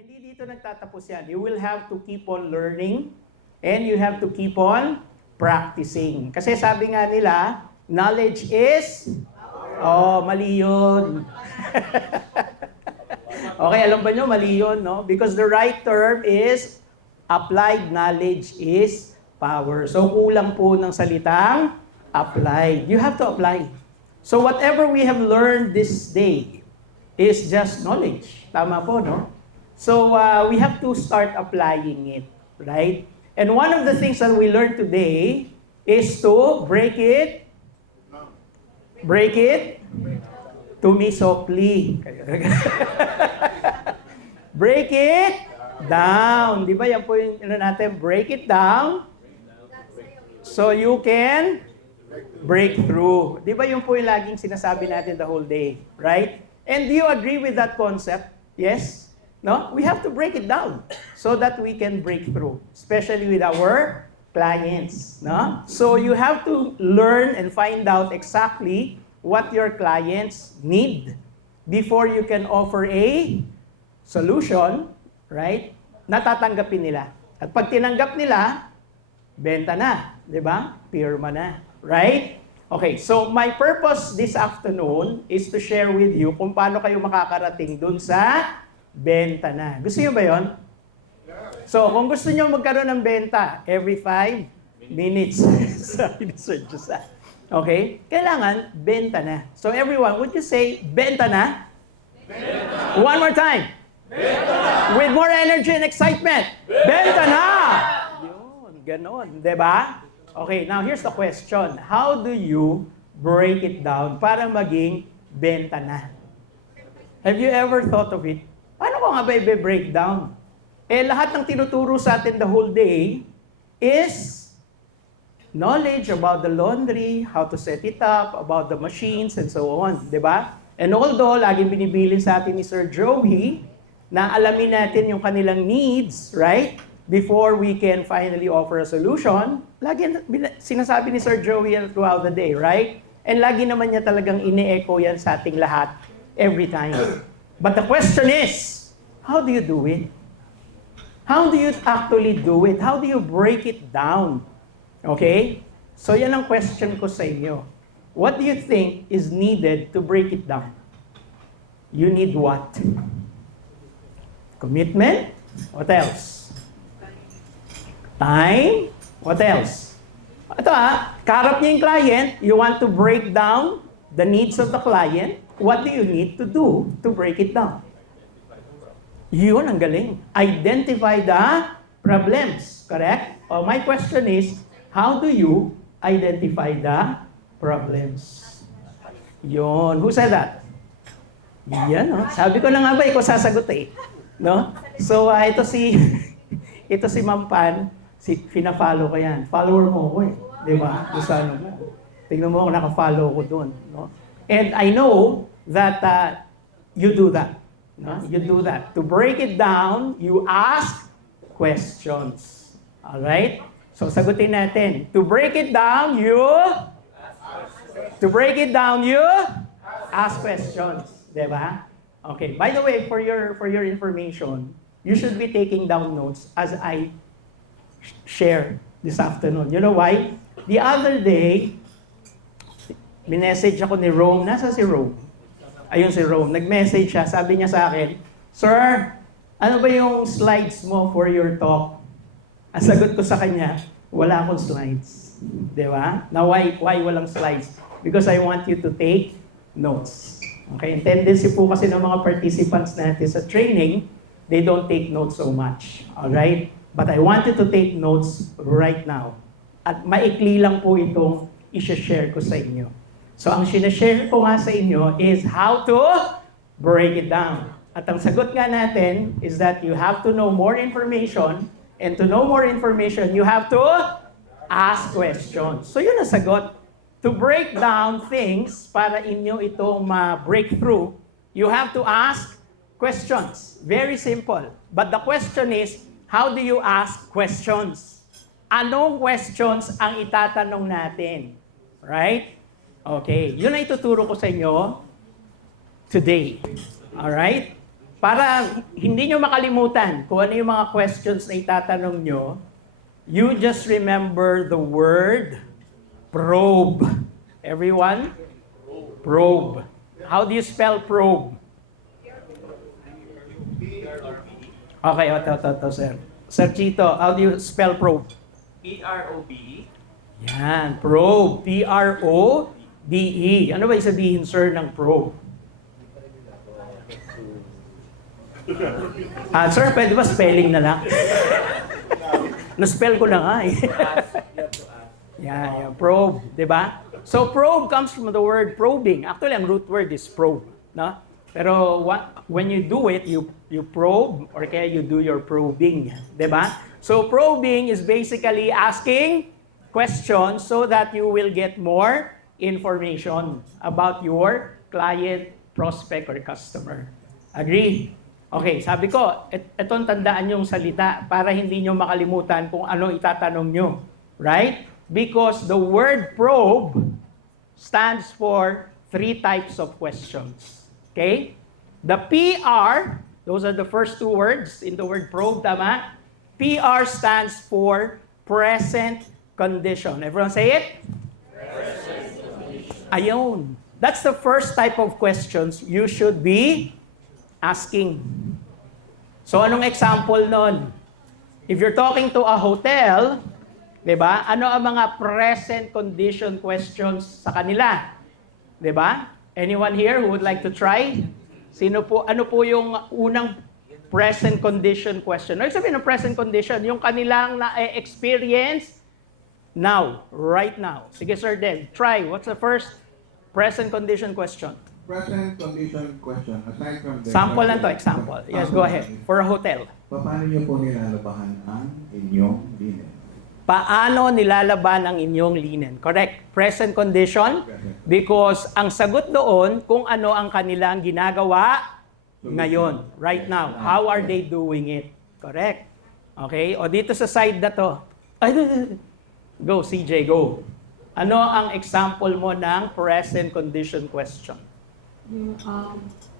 Hindi dito nagtatapos yan. You will have to keep on learning and you have to keep on practicing. Kasi sabi nga nila, knowledge is... Oh, mali yun. Okay, alam ba nyo, mali yun, no? Because the right term is applied knowledge is power. So, kulang po ng salitang applied. You have to apply. So, whatever we have learned this day is just knowledge. Tama po, no? So, we have to start applying it, right? And one of the things that we learned today is to break it to me softly. Break it down. Di ba yan po yung natin? Break it down so you can break through. Di ba yung po yung laging sinasabi natin the whole day? Right? And do you agree with that concept? Yes? No? We have to break it down so that we can break through, especially with our clients. No? So you have to learn and find out exactly what your clients need before you can offer a solution, right? Natatanggapin nila. At pag tinanggap nila, benta na, 'di ba? Pirma na, right? Okay, so my purpose this afternoon is to share with you kung paano kayo makakarating dun sa benta na. Gusto niyo ba 'yon? So, kung gusto niyo magkaroon ng benta every 5 minutes, sabi ni Sir Jose. Okay? Kailangan benta na. So, everyone, would you say benta na? Benta! One more time. Benta na! With more energy and excitement. Benta na! Yun, ganon. Diba? Okay, now here's the question. How do you break it down para maging benta na? Have you ever thought of it? Paano ko nga ba i-break down? Lahat ng tinuturo sa atin the whole day is knowledge about the laundry, how to set it up, about the machines, and so on. Diba? And although, laging binibilin sa atin ni Sir Joey na alamin natin yung kanilang needs, right? Before we can finally offer a solution, lagi sinasabi ni Sir Joey yan throughout the day, right? And lagi naman niya talagang ine-echo yan sa ating lahat every time. But the question is, how do you do it? How do you actually do it? How do you break it down? Okay? So yan ang question ko sa inyo. What do you think is needed to break it down? You need what? Commitment? What else? Time? What else? Ito kaharap niya yung client, you want to break down the needs of the client. What do you need to do to break it down? Yun ang galing. Identify the problems. Correct? My question is, how do you identify the problems? Yun. Who said that? Yan, no? Sabi ko na nga ba, ikaw sasagot eh. No? So, ito si Ma'am Pan, fina-follow ko yan. Follower mo ko eh. Di ba? Gusto ano mo. Tingnan mo kung naka-follow ko doon. No? And I know that you do that. No? You do that. To break it down, you ask questions. Alright? So, sagutin natin. To break it down, you ask questions. Diba? Okay. By the way, for your information, you should be taking down notes as I share this afternoon. You know why? The other day, minessage ako ni Rome. Nasa si Rome? Ayun si Rome. Nag-message siya. Sabi niya sa akin, Sir, ano ba yung slides mo for your talk? Ang sagot ko sa kanya, wala akong slides. Di ba? Now, why walang slides? Because I want you to take notes. Okay? And tendency po kasi ng mga participants natin sa training, they don't take notes so much. Alright? But I want you to take notes right now. At maikli lang po itong i-share ko sa inyo. So, ang sinashare ko nga sa inyo is how to break it down. At ang sagot nga natin is that you have to know more information, and to know more information, you have to ask questions. So, yun ang sagot. To break down things para inyo itong ma-breakthrough, you have to ask questions. Very simple. But the question is, how do you ask questions? Anong questions ang itatanong natin? Right? Okay, yun ang ituturo ko sa inyo today. Alright? Para hindi nyo makalimutan kung ano yung mga questions na itatanong nyo, you just remember the word probe. Everyone? Probe. How do you spell probe? Okay, ito, sir. Sir Chito, how do you spell probe? P-R-O-B. Yan, probe. P-R-O-B-E. Ano ba yung sabihin, sir, ng probe? Sir, pwede ba spelling na lang? Na-spell ko na nga eh. Yeah, probe, di ba? So probe comes from the word probing. Actually, ang root word is probe, no? Pero when you do it, you probe or kaya you do your probing, di ba? So probing is basically asking questions so that you will get more information about your client, prospect, or customer. Agree? Okay, sabi ko, etong tandaan yung salita para hindi nyo makalimutan kung ano itatanong nyo. Right? Because the word probe stands for 3 types of questions. Okay? The PR, those are the first 2 words in the word probe, tama? PR stands for present condition. Everyone say it? Present condition. Ayun. That's the first type of questions you should be asking. So anong example nun? If you're talking to a hotel, di ba? Ano ang mga present condition questions sa kanila? Di ba? Anyone here who would like to try? Ano po yung unang present condition question? Ano sabihin ng present condition? Yung kanilang na-experience now, right now. Sige, Sir Del, try. What's the first present condition question? Present condition question, aside from the... Sample lang to, example. Yes, go ahead. For a hotel. Paano niyo po nilalabahan ang inyong linen? Paano nilalaban ang inyong linen? Correct. Present condition. Because ang sagot doon kung ano ang kanilang ginagawa ngayon, right now. How are they doing it? Correct. Okay? O dito sa side na to. Go, CJ, go. Ano ang example mo ng present condition question? Yung,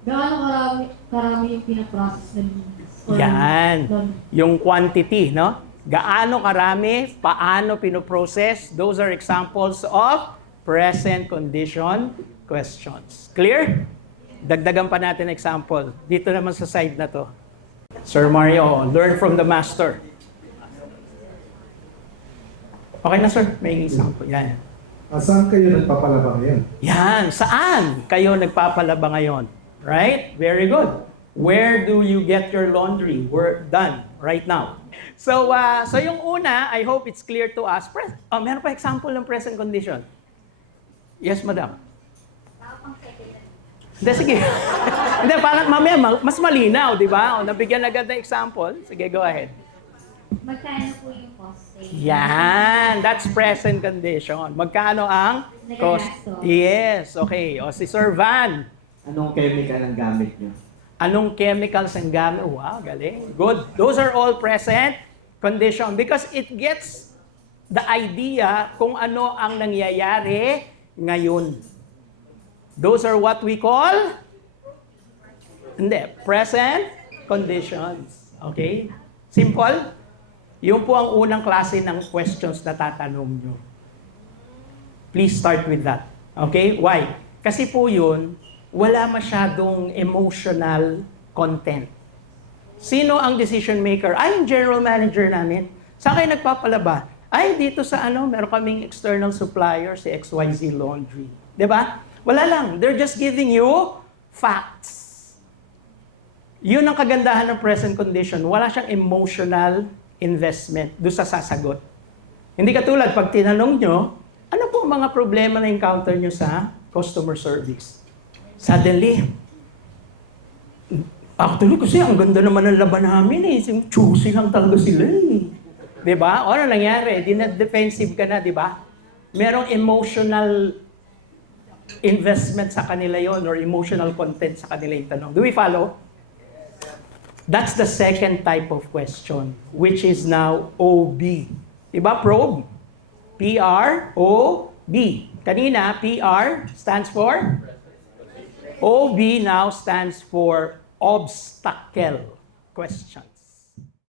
gaano karami yung pinaprocess ng leads? Yan. Yung quantity, no? Gaano karami, paano pinoprocess? Those are examples of present condition questions. Clear? Dagdagan pa natin example. Dito naman sa side na to. Sir Mario, learn from the master. Okay na, sir? May example. Yan. Saan kayo nagpapalaba ngayon? Yan. Saan kayo nagpapalaba ngayon? Right? Very good. Where do you get your laundry? We're done right now. So yung una, I hope it's clear to us. Meron pa example ng present condition. Yes, madam. Hindi, sige. Hindi, parang mamaya, mas malinaw, di ba? O, nabigyan agad ng example. Sige, go ahead. Magkano po yung cost? Yan, that's present condition. Magkano ang cost? Yes, okay. O, si Sir Van. Anong chemical ang gamit nyo? Anong chemicals ang gamit? Wow, galing. Good. Those are all present condition because it gets the idea kung ano ang nangyayari ngayon. Those are what we call present conditions. Okay? Simple? Yun po ang unang klase ng questions na tatanong nyo. Please start with that. Okay? Why? Kasi po yun, wala masyadong emotional content. Sino ang decision maker? Ay, yung general manager namin. Saan kayo nagpapalaba? Ay, dito sa meron kaming external supplier, si XYZ Laundry. Diba? Wala lang. They're just giving you facts. Yun ang kagandahan ng present condition. Wala siyang emotional investment doon sa sasagot. Hindi katulad, pag tinanong nyo, ano po mga problema na encounter nyo sa customer service? Suddenly, actually, kasi ang ganda naman ng laban namin eh. Choosy lang talaga sila eh. Diba? O ano nangyari? Defensive ka na, diba? Merong emotional investment sa kanila yon or emotional content sa kanila yung tanong. Do we follow? That's the second type of question, which is now OB. Diba? Probe. P-R-O-B. Kanina, PR stands for? OB now stands for obstacle question.